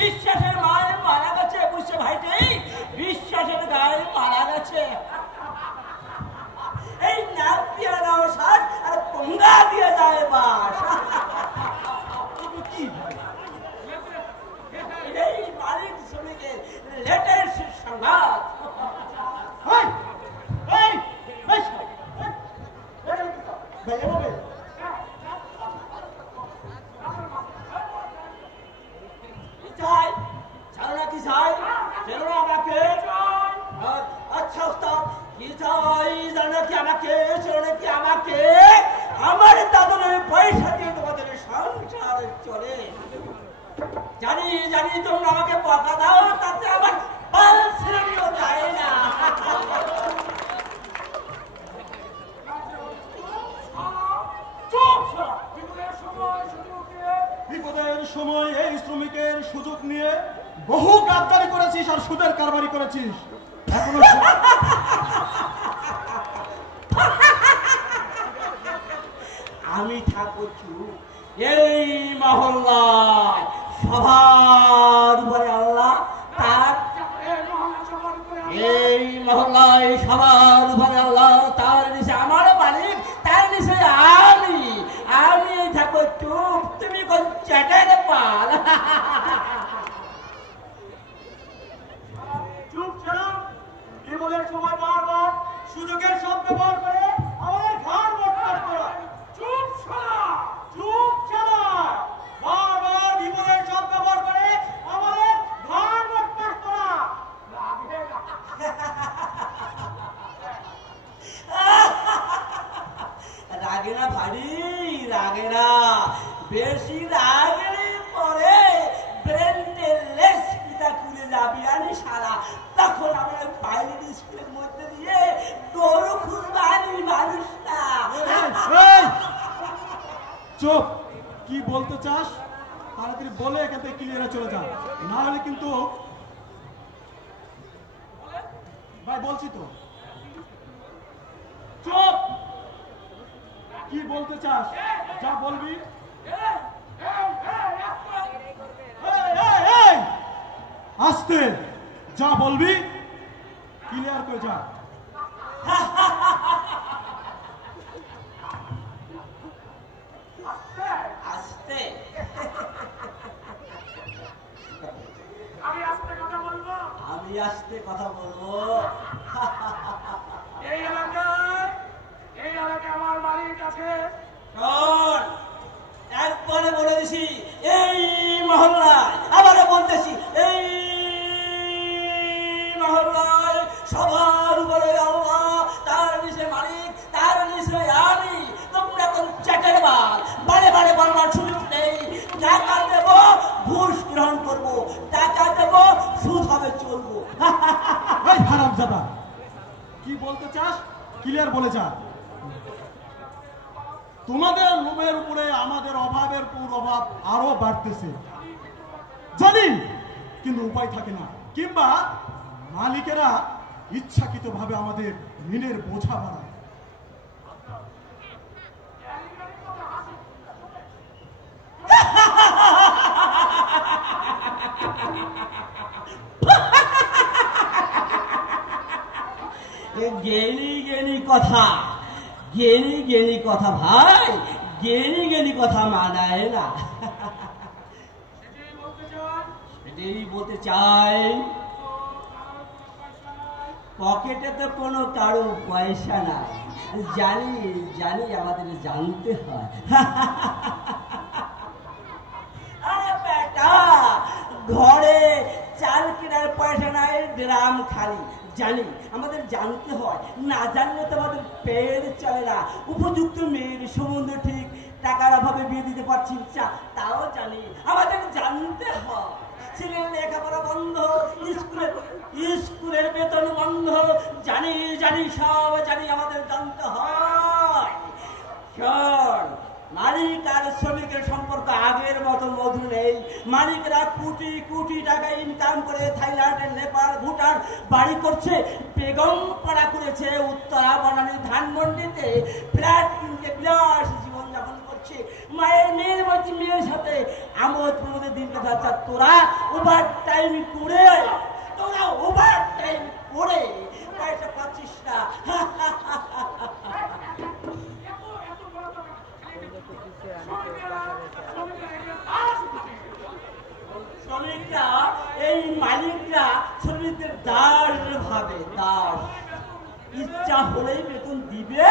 বিশ্বাসের মায়ের মারা গেছে বুঝছে জানি তোমরা আমাকে বকা দাও, তাতে আমার পাল ছেড়েও যায় না। বিপদের সময় এই শ্রমিকের সুযোগ নিয়ে বহু গাদ্দারি করেছিস আর সুদের কারবারি করেছিস। এখনো আমি থাকবো চুপ। এই মহল্লায় সবার উপরে আল্লাহ, তার এই মহল্লায় সবার উপরে আল্লাহ, তার নিচে আমার মালিক, তার নিচে আমি থাকবো চুপ। তুমি কোন চ্যাটের পাল? চুপ ছাড়া বিপদের সময় বারবার সুযোগের সব ব্যবহার করে আমাদের ঘাড় মোটমাট করা। চুপ ছাড়া, চুপ ছাড়া, বারবার বিপদের সব ব্যবহার করে আমাদের ঘাড় মোটমাট করা। রাগে না ভারী, রাগে না বেশি, রাগলে পরে ব্রেন্টের লেস পিতা খুলে যাবি আনি সারা। তখন আমরা ফাইনাল স্কুলের মধ্যে দিয়ে গরু খুলবানি মানুষ না। চুপ, কি বলতে চাস তাড়াতাড়ি বলে এখান থেকে ক্লিয়ারে চলে যা, না হলে কিন্তু। ভাই বলছি তো, চুপ। কি বলতে চাস যা বলবি। আস্তে যা বলবি ক্লিয়ার করে যা। আস্তে আমি আস্তে কথা বলবো, আমি আস্তে কথা বলবো। এই এলাকায় আমার মালিক আছে। শোন, একবারে বলে দিছি, এই মহল্লায়, আবারও বলতেছি, এই মহল্লায় সবার উপরে আল্লাহ, তার নিচে মালিক, তার নিচে আমি। তোমরা কোন চ্যাটের বাল? বারে বারে বলবার সুযোগ নেই। টাকা দেব, ঘুষ গ্রহণ করবো, টাকা দেব, সুদ হবে, চলবো। হারামজাদা, কি বলতে চাস ক্লিয়ার বলে যা। তোমাদের লোভের উপরে আমাদের অভাবের অভাব আরো বাড়তেছে জানি, কিন্তু উপায় থাকে না, কিংবা মালিকেরা ইচ্ছাকৃত ভাবে আমাদের ঋণের বোঝা বাড়ায়। জ্ঞানী কথা, জ্ঞানী কথা ভাই, জ্ঞানী কথা মানায় না। সেটাই বলতে চাই, পকেটে তো কোনো কারো পয়সা নাই। জানি আমাদের জানতে হয়। আরে বেটা, ঘরে চাল কেনার পয়সা নাই, ড্রাম খালি। জানি আমাদের জানতে হয়, না জানলে তো আমাদের পেট চলে না। উপযুক্ত মেয়ের সম্বন্ধ ঠিক, টাকার অভাবে বিয়ে দিতে পারছি না, তাও জানি আমাদের জানতে হয়। ছেলের লেখাপড়া বন্ধ, স্কুলের বেতন বন্ধ, জানি সব জানি, আমাদের জানতে হয়। শোন, মালিক আর শ্রমিকের সম্পর্ক আগের মতো মধুর নেই। মালিকরা কোটি কোটি টাকা ইনকাম করে থাইল্যান্ড, নেপাল, ভুটান বাড়ি করছে, বেগম পাড়া করেছে, উত্তরা বনানী ধানমন্ডিতে ফ্ল্যাট কিনতে বিলাস জীবনযাপন করছে। মায়ের মেয়ের সাথে আমোদ প্রমোদের দিন কাটাচ্ছে। তোরা ওভার টাইম করে পয়সা পাচ্ছিস না। শ্রমিকরা, এই মালিকরা শ্রমিকদের দাস ভাবে, দাস। ইচ্ছা হলেই বেতন দিবে,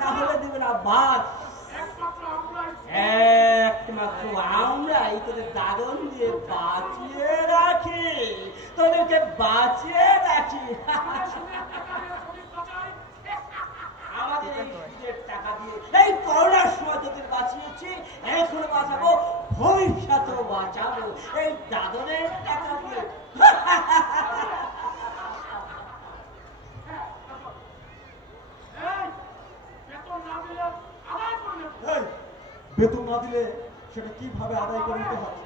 না হলে দিবে না। বাদ একমাত্র আমরাই তোদের দাদন দিয়ে বাঁচিয়ে রাখি, তোদেরকে বাঁচিয়ে রাখি। আমাদের এই টাকা দিয়ে এই করোনার সময় তোদের বাঁচিয়েছি, এখন বাঁচাবো ভবিষ্যৎ বাঁচাবো এই দাদনের টাকা দিয়ে। বেতন না দিলে সেটা কিভাবে আদায় করে নিতে হয়?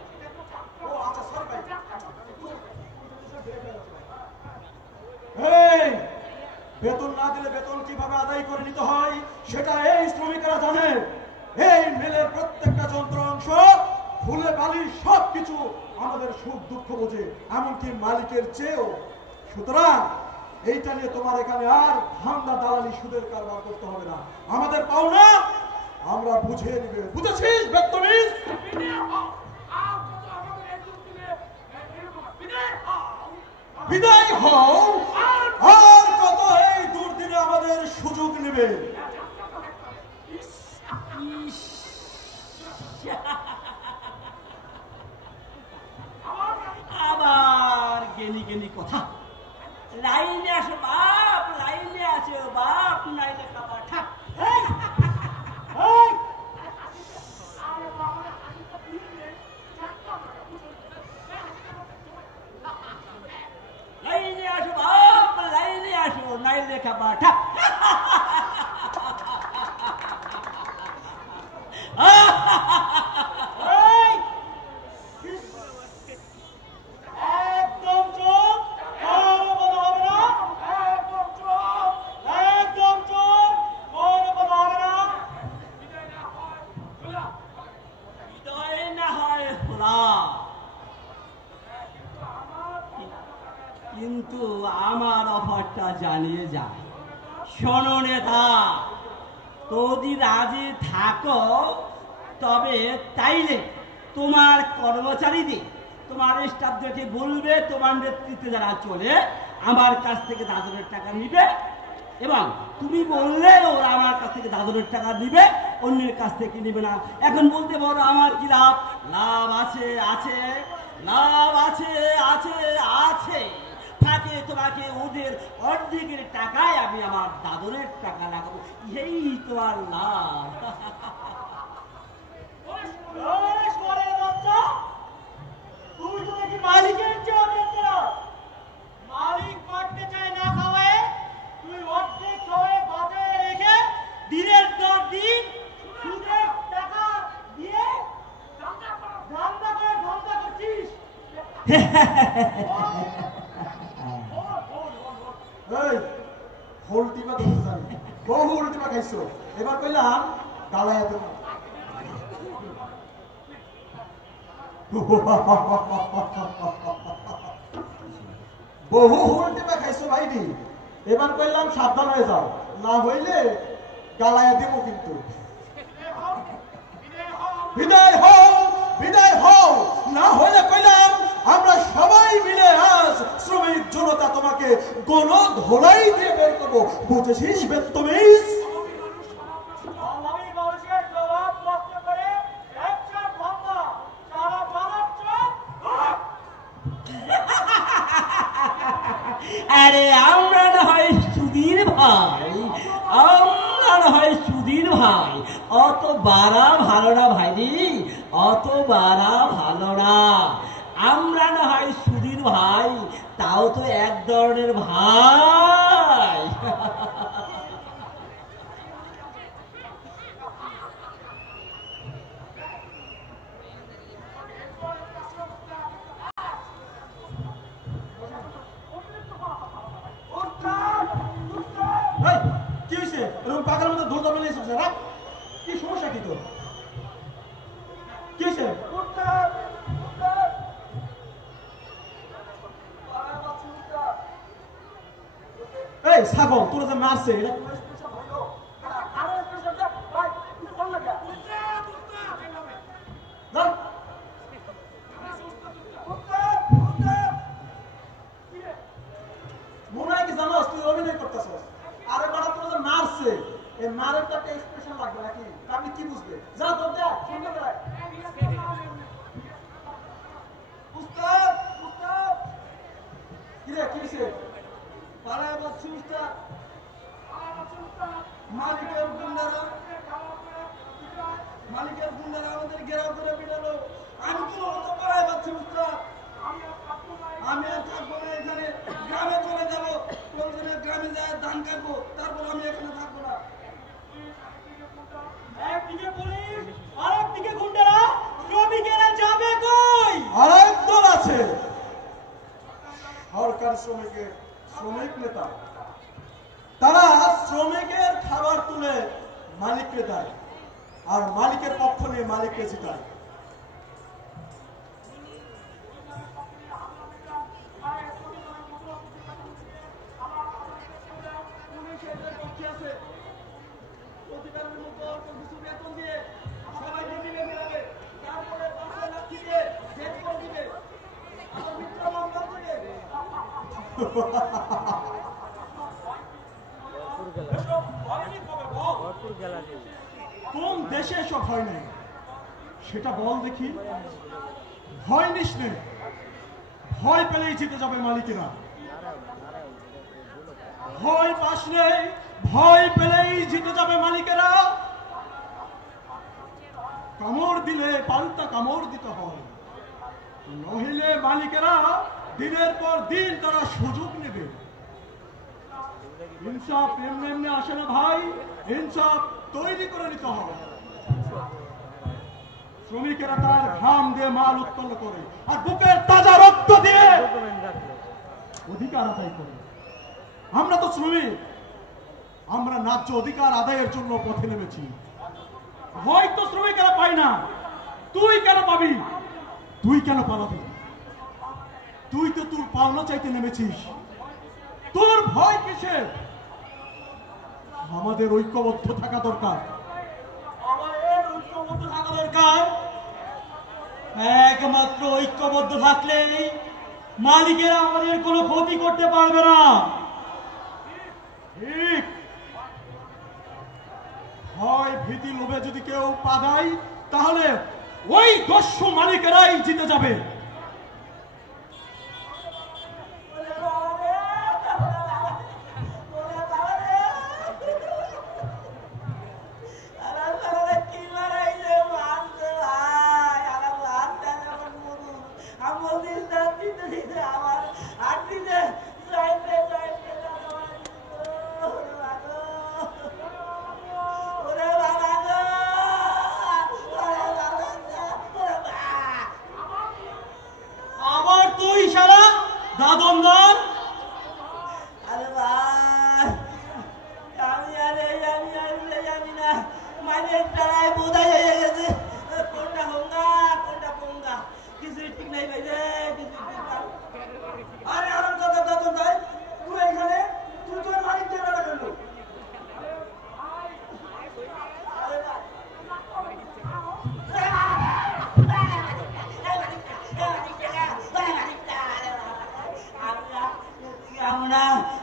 ও আচ্ছা, সরি ভাই। বেতন না দিলে বেতন কিভাবে আদায় করে নিতে হয় সেটা এই শ্রমিকেরা জানে। এই মিলের প্রত্যেকটা যন্ত্রাংশ ফুলে বালি সবকিছু আমাদের সুখ দুঃখ বোঝে, এমনকি মালিকের চেয়েও। সুতরাং এইটা নিয়ে তোমার এখানে আর ধান্দা দালালি সুদের কারবার করতে হবে না। আমাদের পাওনা আমরা বুঝে নিবে, বুঝেছিস বেতমিজ? বিদায় হও, আর কত এই দুর্দিনে আমাদের সুযোগ নেবে? আবার গেলি গেলি কথা। লাইনে আসো বাপ, লাইনে আছে বাপ, নাইলে খাবার ঠাক। লাইনে আসো বাপ, লাইনে আসো, নাইলে খাবার ঠাক। একদম চুপ, কোনো কথা হবে না। একদম চুপ, একদম চুপ, কোনো কথা হবে না। হৃদয় না হয় খোলা, কিন্তু আমার অফারটা জানিয়ে যায়। শোনো নেতা, যদি রাজি থাকো তবে তাইলে তোমার কর্মচারীদের, তোমার স্টাফদেরকে বলবে তোমার নেতৃত্বে যারা চলে আমার কাছ থেকে দাদনের টাকা নিবে, এবং তুমি বললে ওরা আমার কাছ থেকে দাদনের টাকা নিবে, অন্যের কাছ থেকে নিবে না। এখন বলতে পারো আমার কি লাভ? লাভ আছে, আছে, লাভ আছে, আছে, আছে। থাকে তোমাকে ওদের অর্ধেকের টাকায় আমি আমার দাদনের টাকা লাগাবো, এই তোমার লাভ। তুই তো দেখি মালিকের চেয়ে অনেক না। মালিক বাড়তে চায় না খাওয়ায়, তুই অর্ধেক খাওয়ায় বাজারে রেখে দিনের পর দিন সুদের টাকা দিয়ে ধান্দা করছিস। এই হোলটিমা ধরতে জানি, বহু হোলটিমা খাইছো, এবার কইলাম গালায় দেব। বহু হোলটিমা খাইছো ভাইডি, এবার কইলাম সাবধান হয়ে যাও, না হইলে গালায় দেব কিন্তু। বিদায় হও, বিদায় হও, না হইলে কইলাম আমরা সবাই মিলে আজ শ্রমিক জনতা তোমাকে গণ ধোলাই দিয়ে বের করবো, বুঝেছিস বেতমিজ? আরে আমরা না হয় সুধীর ভাই, আমরা না হয় সুধীর ভাই, অত বাড়া ভালো না ভাইজি, অত বাড়া ভালো না। আমরা না হয় সুধীর ভাই, তাও তো এক ধরনের ভাই। কি হয়েছে? এরকম পাগলের মধ্যে ধুল দমে নিয়ে এসেছে, রাখ। কি সমস্যা কি তোর? কি হয়েছে? এই ছাগল, তোরা যে মারছে এটা মনে হয় কি জানোস, তুই অভিনয় করতেছস। আরে বাড়া তোরা যে মারছে, এই মারের তো একটা এক্সপ্রেশন লাগবে নাকি? আপনি কি বুঝবে? যা তোর দেখ, শুনতে দেখ। উস্তাদ, উস্তাদ, কি রে, কি হয়েছে? পাড়ায় বাচ্চু উস্তাদ, মালিকের গুন্ডারা আমাদের ঘেরাও করে পিটালো। আমি কোনো মতো পড়াই পাচ্ছি উস্তাদ। আমি আর থাকবো না এখানে, গ্রামে চলে যাবো। প্রয়োজনে গ্রামে যায় ধান কাটবো, তারপর আমি এখানে থাকবো না। একদিকে পুলিশ আর একদিকে গুন্ডারা, শ্রমিকেরা যাবে কই? আরেক দল আছে সরকার শ্রমিক নেতা, তারা শ্রমিকের খাবার তুলে মালিককে দেয় আর মালিকের পক্ষ নিয়ে মালিককে জিতায়। কোন দেশে এসব হয় নাই সেটা বল দেখি। ভয় নিস নে, ভয় পেলেই জিতে যাবে মালিকেরা। ভয় পাস নেই, ভয় পেলেই জিতে যাবে মালিকেরা। কামড় দিলে পাল্টা কামড় দিতে হয়, নহিলে মালিকেরা দিনের পর দিন তারা সুযোগ নেবে। ইনসাফ এমনি এমনি আসে না ভাই, ইনসাফ তৈরি করে নিতে হবে। শ্রমিকেরা তার ঘাম দিয়ে মাল উৎপন্ন করে আর বুকের তাজা রক্ত দিয়ে অধিকার আদায় করে। আমরা তো শ্রমিক, আমরা ন্যায্য অধিকার আদায়ের জন্য পথে নেমেছি। হয়তো শ্রমিকেরা পায় না, তুই কেন পাবি? তুই কেন পালাবি? তুই তো তোর পাওনা চাইতে নেমেছিস, তোর ভয় কিসের? আমাদের ঐক্যবদ্ধ থাকা দরকার। আমাদের ঐক্যবদ্ধ থাকা দরকার। একমাত্র ঐক্যবদ্ধ থাকলেই মালিকেরা আমাদের কোনো ক্ষতি করতে পারবে না। ঠিক, ভয় ভীতি লোভে যদি কেউ পা দেয় তাহলে ওই দস্যু মালিকেরাই জিতে যাবে। আবার তুই শালা দাদমদার। আরে ভাই, আমি জানি না, মাইনের টানায় বোঝাই হয়ে গেছে। কোনটা হোঙ্গা কোনটা পোঙ্গা কিছুই ঠিক নাই ভাই রে, কিছু ঠিক নাই। আরে আমার কথা দাদম ভাই, তুই এখানে, তুই তোর মালিক দেবে না কেন?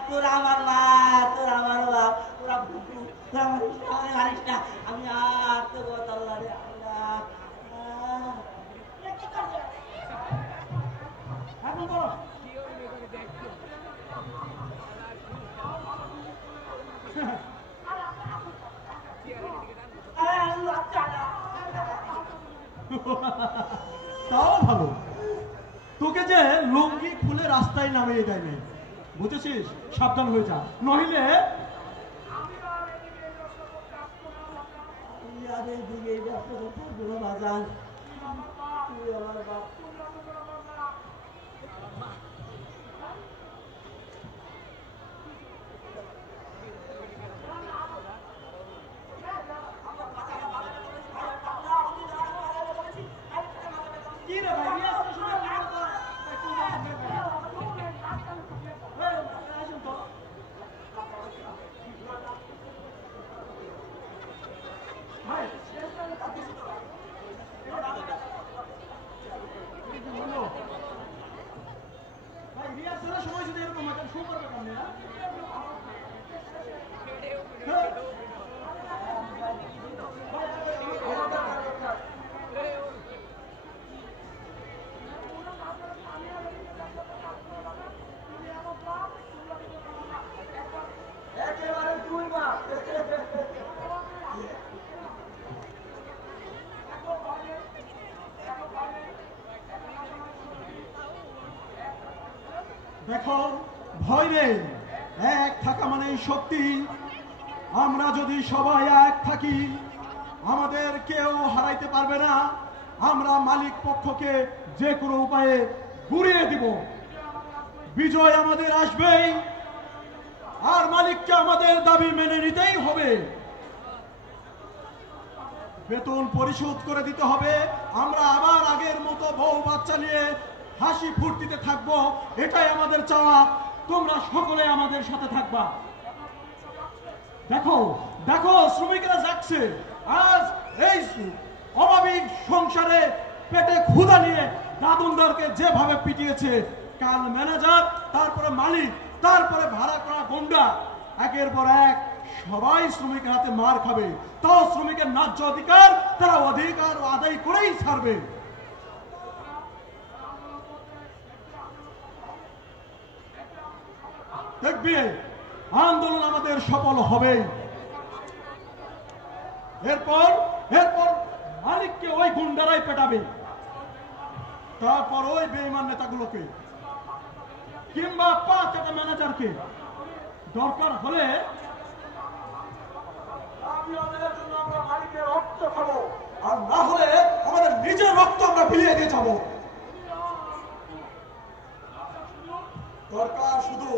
তোরা আমার মা, তোরা আমার বাপ, তোরা ফুটু, তোরা মানিস না। আমি আর তো কথা রে আল্লাহ। এখন বলো। তাও ভালো, তোকে যে লুঙ্গি খুলে রাস্তায় নামিয়ে দেয়নি, বুঝেছিস? সাবধান হয়ে যা, নইলে দিকে ব্যবসা করতে বাজার তুই আমার বাপ। ভয় নেই, এক থাকা মানেই শক্তি। আমরা যদি সবাই এক থাকি আমাদের কেউ হারাইতে পারবে না। আমরা মালিক পক্ষকে যে কোনো উপায়ে ঘুরিয়ে দিব। বিজয় আমাদের আসবেই, আর মালিককে আমাদের দাবি মেনে নিতেই হবে। বেতন পরিশোধ করে দিতে হবে। আমরা আবার আগের মতো বউ বাচ্চা নিয়ে হাসি ফুর্তিতে থাকবো, এটাই আমাদের চাওয়া। তোমরা সকলে আমাদের সাথে থাকবা। দেখো দেখো শ্রমিকেরা যাচ্ছে। আজ এই অভাবী সংসারে পেটে ক্ষুধা নিয়ে দাদুনদারকে যেভাবে পিটিয়েছে, কাল ম্যানেজার, তারপরে মালিক, তারপরে ভাড়া করা গুন্ডা, একের পর এক সবাই শ্রমিকের হাতে মার খাবে। তাও শ্রমিকের ন্যায্য অধিকার তারা অধিকার আদায় করেই ছাড়বে। দেখবি আন্দোলন আমাদের সফল হবে। এরপর এরপর মালিককে ওই গুন্ডারাই পেটাবে, তারপর ওই বেঈমান নেতাগুলোকে, কিংবা 5টা ম্যানেজারকে। দরকার হলে আমরা মালিকের রক্ত খাবো, আর না হলে আমাদের নিজের রক্ত আমরা বিলিয়ে দিয়ে যাব। দরকার শুধু